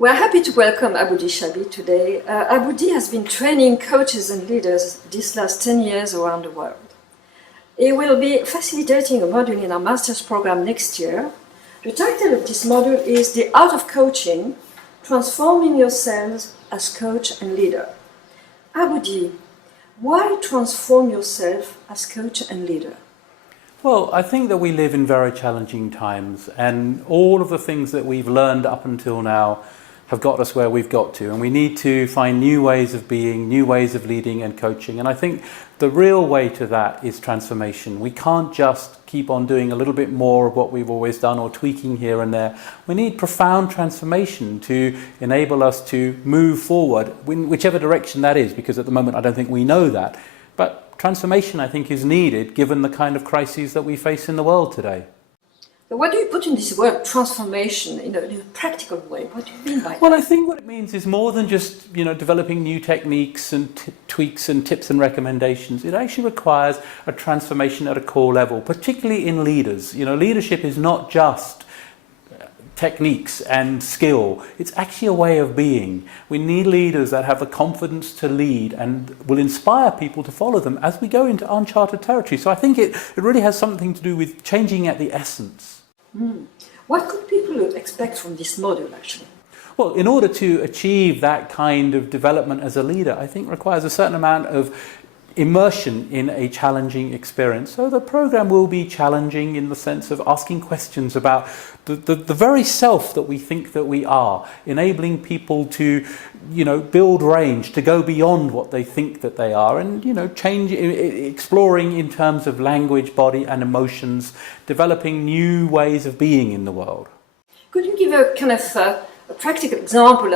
We're happy to welcome Aboodi Shabi today. Aboodi has been training coaches and leaders these last 10 years around the world. He will be facilitating a module in our master's program next year. The title of this module is The Art of Coaching, Transforming Yourselves as Coach and Leader. Aboodi, why transform yourself as coach and leader? Well, I think that we live in very challenging times, and all of the things that we've learned up until now have got us where we've got to, and we need to find new ways of being, new ways of leading and coaching. And I think the real way to that is transformation. We can't just keep on doing a little bit more of what we've always done or tweaking here and there. We need profound transformation to enable us to move forward in whichever direction that is, because at the moment I don't think we know that. But transformation, I think, is needed given the kind of crises that we face in the world today. But what do you put in this word transformation in a practical way? What do you mean by that? Well, I think what it means is more than just, developing new techniques and tweaks and tips and recommendations. It actually requires a transformation at a core level, particularly in leaders. Leadership is not just techniques and skill. It's actually a way of being. We need leaders that have the confidence to lead and will inspire people to follow them as we go into uncharted territory. So I think it really has something to do with changing at the essence. What could people expect from this module, actually? Well, in order to achieve that kind of development as a leader, I think requires a certain amount of immersion in a challenging experience. So the program will be challenging in the sense of asking questions about the very self that we think that we are, enabling people to, build range, to go beyond what they think that they are, and, exploring in terms of language, body and emotions, developing new ways of being in the world. Could you give a kind of a practical example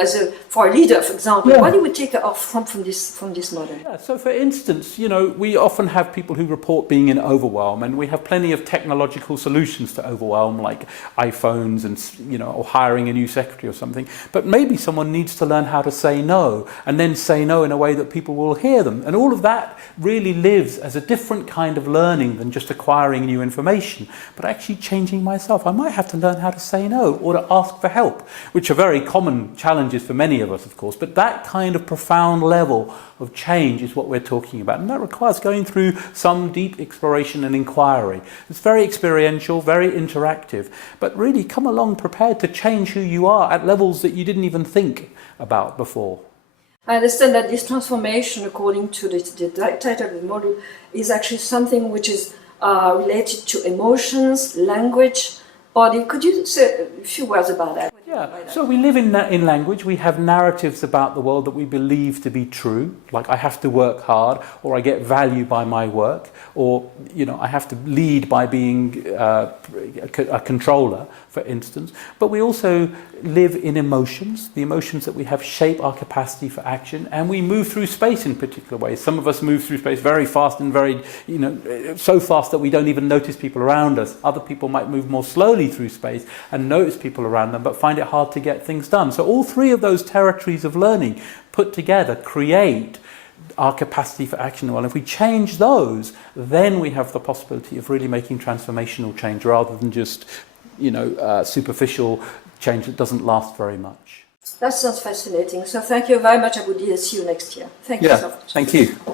for a leader, for example? Yeah. What do we take off from this model? Yeah, so for instance, we often have people who report being in overwhelm, and we have plenty of technological solutions to overwhelm, like iPhones and, or hiring a new secretary or something. But maybe someone needs to learn how to say no, and then say no in a way that people will hear them. And all of that really lives as a different kind of learning than just acquiring new information, but actually changing myself. I might have to learn how to say no or to ask for help, which are very common challenges for many of us, of course, but that kind of profound level of change is what we're talking about, and that requires going through some deep exploration and inquiry. It's very experiential, very interactive, but really come along prepared to change who you are at levels that you didn't even think about before. I understand that this transformation, according to the title of the module, is actually something which is related to emotions, language, body. Could you say a few words about that? Yeah, so we live in language. We have narratives about the world that we believe to be true, like I have to work hard, or I get value by my work, or I have to lead by being a controller, for instance. But we also live in emotions. The emotions that we have shape our capacity for action, and we move through space in particular ways. Some of us move through space very fast and very, so fast that we don't even notice people around us. Other people might move more slowly through space and notice people around them, but find it hard to get things done. So all three of those territories of learning put together create our capacity for action. Well, if we change those, then we have the possibility of really making transformational change rather than just, superficial change that doesn't last very much. That sounds fascinating. So thank you very much, Aboodi. See you next year. Thank you so much. Thank you.